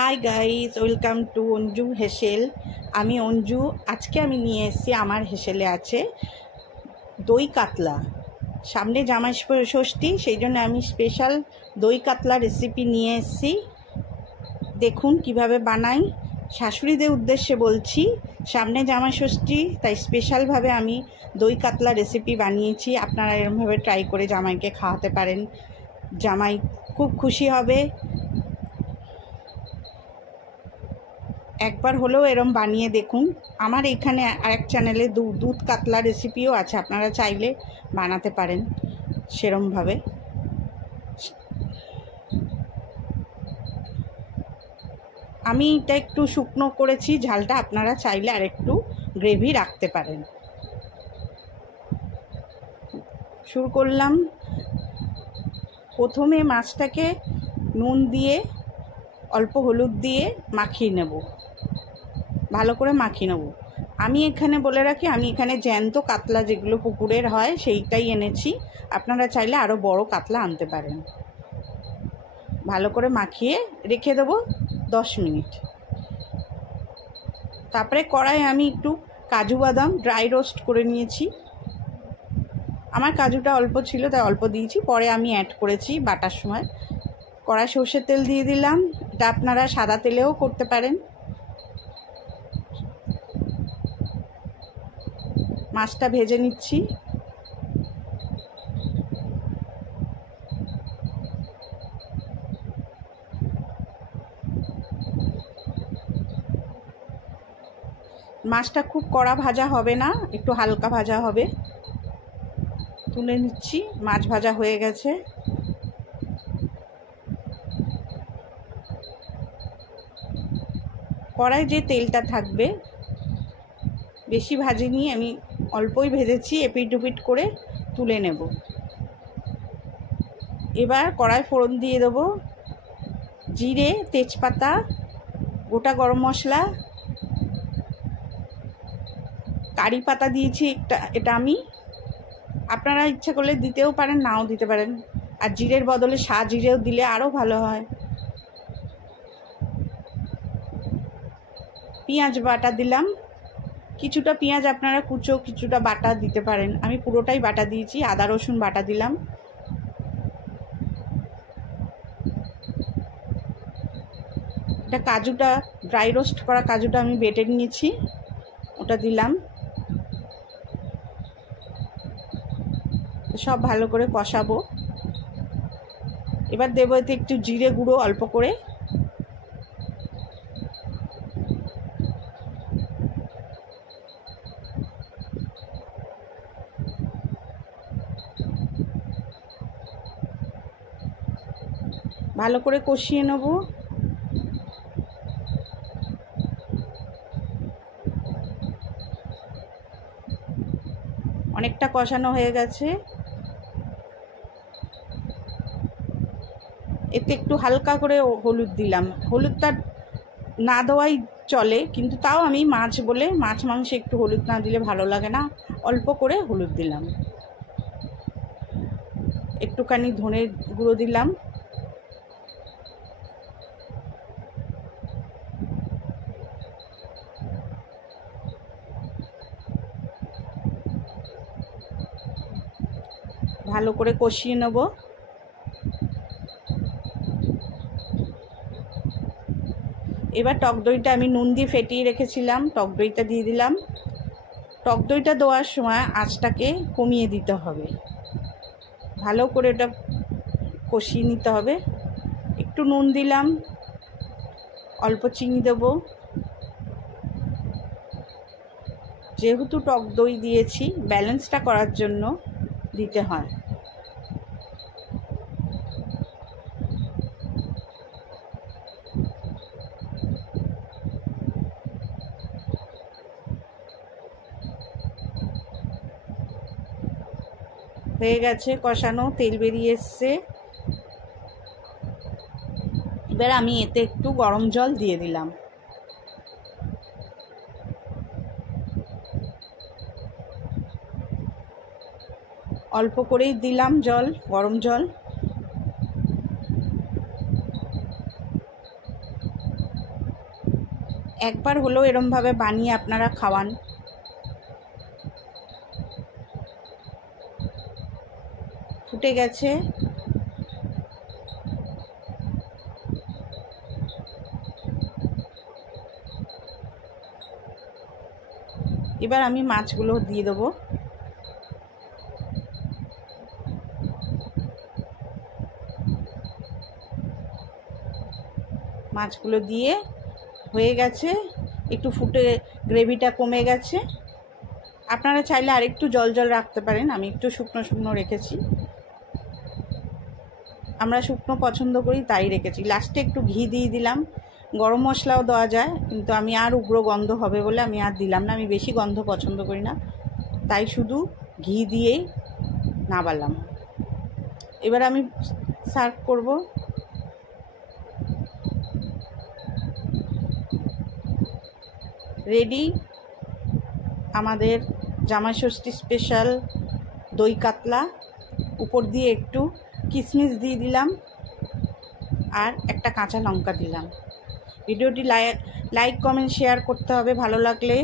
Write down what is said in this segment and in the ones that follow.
High guys, welcome to Anju হেসেল। আমি অঞ্জু। আজকে আমি নিয়ে এসেছি, আমার হেসেলে আছে দই কাতলা। সামনে জামাই ষষ্ঠী, সেই জন্য আমি স্পেশাল দই কাতলা রেসিপি নিয়ে এসেছি। দেখুন কিভাবে বানাই। শাশুড়িদের উদ্দেশ্যে বলছি, সামনে জামাই ষষ্ঠী, তাই স্পেশালভাবে আমি দই কাতলা রেসিপি বানিয়েছি। আপনারা এরকমভাবে ট্রাই করে জামাইকে খাওয়াতে পারেন, জামাই খুব খুশি হবে। একবার হলেও এরম বানিয়ে দেখুন। আমার এখানে আরেক চ্যানেলে দুধ কাতলা রেসিপিও আছে, আপনারা চাইলে বানাতে পারেন সেরমভাবে। আমি এটা একটু শুকনো করেছি ঝালটা, আপনারা চাইলে আর একটু গ্রেভি রাখতে পারেন। শুরু করলাম। প্রথমে মাছটাকে নুন দিয়ে অল্প হলুদ দিয়ে মাখিয়ে নেব, ভালো করে মাখিয়ে নেব। আমি এখানে বলে রাখি, আমি এখানে জ্যান্ত কাতলা যেগুলো পুকুরের হয় সেইটাই এনেছি, আপনারা চাইলে আরও বড় কাতলা আনতে পারেন। ভালো করে মাখিয়ে রেখে দেবো 10 মিনিট। তারপরে কড়াই আমি একটু কাজু বাদাম ড্রাই রোস্ট করে নিয়েছি। আমার কাজুটা অল্প ছিল তাই অল্প দিয়েছি, পরে আমি অ্যাড করেছি বাটার সময়। কড়াই সর্ষের তেল দিয়ে দিলাম, এটা আপনারা সাদা তেলেও করতে পারেন। মাছটা ভেজে নিচ্ছি। মাছটা খুব কড়া ভাজা হবে না, একটু হালকা ভাজা হবে। তুলে নিচ্ছি, মাছ ভাজা হয়ে গেছে। কড়াই যে তেলটা থাকবে, বেশি ভাজিনি আমি, অল্পই ভেজেছি, এপিট ওপিট করে তুলে নেব। এবার কড়াই ফোড়ন দিয়ে দেবো জিরে, তেজপাতা, গোটা গরম মশলা, কারি পাতা দিয়েছি এটা আমি। আপনারা ইচ্ছা করলে দিতেও পারেন, নাও দিতে পারেন। আর জিরের বদলে জিরেও দিলে আরও ভালো হয়। পেঁয়াজ বাটা দিলাম, কিছুটা পেঁয়াজ আপনারা কুচো কিছুটা বাটা দিতে পারেন, আমি পুরোটাই বাটা দিয়েছি। আদা রসুন বাটা দিলাম। এটা কাজুটা, ড্রাই রোস্ট করা কাজুটা আমি বেটে নিয়েছি, ওটা দিলাম। সব ভালো করে কষাবো। এবার দেবো এতে একটু জিরে গুঁড়ো অল্প করে, ভালো করে কষিয়ে নেব। অনেকটা কষানো হয়ে গেছে। এতে একটু হালকা করে হলুদ দিলাম। হলুদটা না দেওয়াই চলে, কিন্তু তাও আমি মাছ বলে মাছ মাংসে একটু হলুদ না দিলে ভালো লাগে না, অল্প করে হলুদ দিলাম। একটুখানি ধনে গুঁড়ো দিলাম। ভালো করে কষিয়ে নেব। এবার টক দইটা আমি নুন দিয়ে ফেটিয়ে রেখেছিলাম, টক দইটা দিয়ে দিলাম। টক দইটা দেওয়ার সময় আঁচটাকে কমিয়ে দিতে হবে, ভালো করে এটা কষিয়ে নিতে হবে। একটু নুন দিলাম, অল্প চিনি দেব, যেহেতু টক দই দিয়েছি ব্যালেন্সটা করার জন্য দিতে হয়। হয়ে গেছে কষানো, তেল বেরিয়ে এসছে। এবার আমি এতে একটু গরম জল দিয়ে দিলাম। অল্প করেই দিলাম জল, গরম জল। একবার হলেও এরমভাবে বানিয়ে আপনারা খাওয়ান। ফুটে গেছে। এবার আমি মাছগুলো দিয়ে দেবো। মাছগুলো দিয়ে হয়ে গেছে, একটু ফুটে গ্রেভিটা কমে গেছে। আপনারা চাইলে আরেকটু জল জল রাখতে পারেন, আমি একটু শুকনো শুকনো রেখেছি। আমরা শুকনো পছন্দ করি তাই রেখেছি। লাস্টে একটু ঘি দিয়ে দিলাম। গরম মশলাও দেওয়া যায়, কিন্তু আমি আর উগ্র গন্ধ হবে বলে আমি আর দিলাম না। আমি বেশি গন্ধ পছন্দ করি না, তাই শুধু ঘি দিয়েই নামালাম। এবার আমি সার্ভ করব। রেডি আমাদের জামাই ষষ্ঠী স্পেশাল দই কাতলা। উপর দিয়ে একটু কিশমিশ দিয়ে দিলাম আর একটা কাঁচা লঙ্কা দিলাম। ভিডিওটি লাইক কমেন্ট শেয়ার করতে হবে ভালো লাগলে।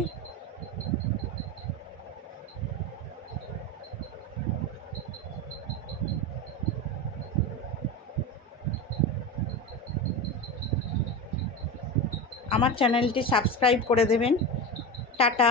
আমার চ্যানেলটি সাবস্ক্রাইব করে দেবেন। টাটা।